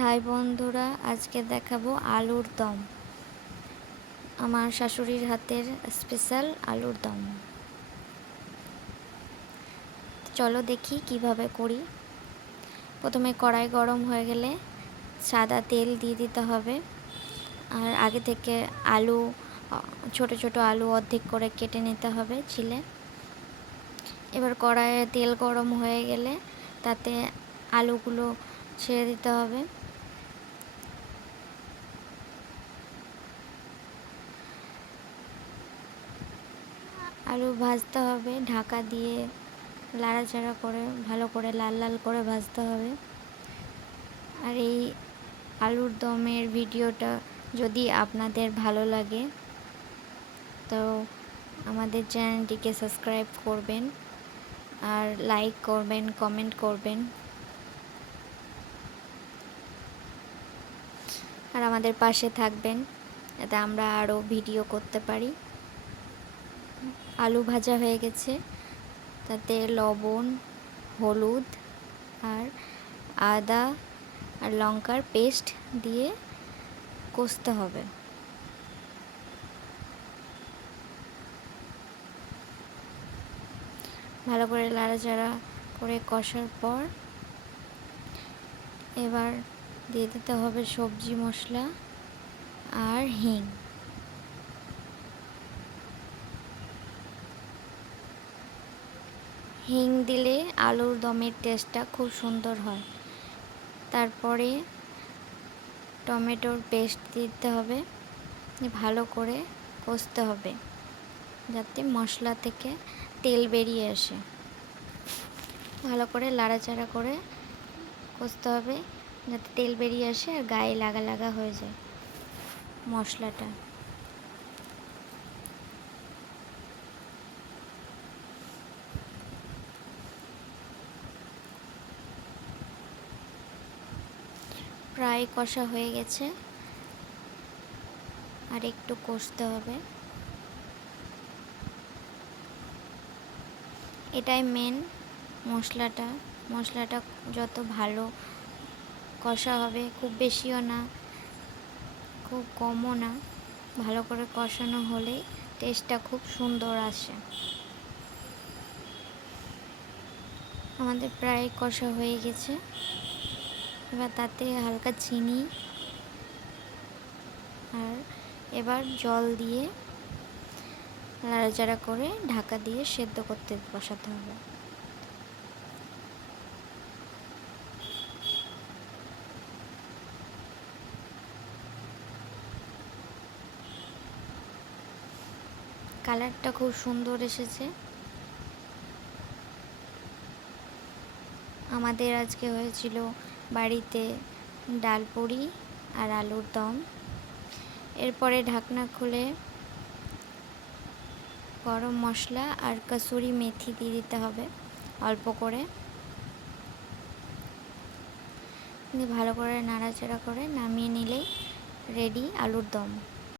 High বন্ধুরা, আজকে দেখাবো আলুর দম। আমার শাশুড়ির হাতের স্পেশাল আলুর দম। চলো দেখি কিভাবে করি। প্রথমে কড়াই গরম হয়ে গেলে সাদা তেল দিয়ে দিতে হবে। আর আগে থেকে আলু, ছোট ছোট আলু অর্ধেক করে কেটে নিতে হবে ছিলে। এবার কড়াইয়ে তেল গরম হয়ে গেলে তাতে আলুগুলো ছেড়ে দিতে হবে। আলু ভাজতে হবে ঢাকা দিয়ে, লাড়াচাড়া করে ভালো করে লাল লাল করে ভাজতে হবে। আর এই আলুর দমের ভিডিওটা যদি আপনাদের ভালো লাগে তো আমাদের চ্যানেলটিকে সাবস্ক্রাইব করবেন, আর লাইক করবেন, কমেন্ট করবেন, আর আমাদের পাশে থাকবেন যাতে আমরা আরও ভিডিও করতে পারি। আলু ভাজা হয়ে গেছে, তাতে লবণ, হলুদ আর আদা আর লঙ্কার পেস্ট দিয়ে কষতে হবে। ভালো করে নাড়াচাড়া করে কষার পর এবার দিয়ে দিতে হবে সবজি মশলা আর হিং। হিং দিলে আলুর দমের টেস্টটা খুব সুন্দর হয়। তারপরে টমেটোর পেস্ট দিতে হবে, ভালো করে কষতে হবে যাতে মশলা থেকে তেল বেরিয়ে আসে। ভালো করে নাড়াচাড়া করে কষতে হবে যাতে তেল বেরিয়ে আসে আর গায়ে লাগা লাগা হয়ে যায় মশলাটা। প্রায় কষা হয়ে গেছে, আর একটু কষতে হবে। এটাই মেন মশলাটা যত ভালো কষা হবে, খুব বেশিও না খুব কমও না, ভালো করে কষানো হলে টেস্টটা খুব সুন্দর আসে। আমাদের প্রায় কষা হয়ে গেছে। এবার তাতে হালকা চিনি আর এবার জল দিয়ে নাড়াচাড়া করে ঢাকা দিয়ে সেদ্ধ করতে বসাতে হবে। কালারটা খুব সুন্দর এসেছে। আমাদের আজকে হয়েছিল বাড়িতে ডাল পুরি আর আলুর দম। এরপরে ঢাকনা খুলে গরম মশলা আর কসুরি মেথি দিয়ে দিতে হবে অল্প করে। ভালো করে নাড়াচাড়া করে নামিয়ে নিলেই রেডি আলুর দম।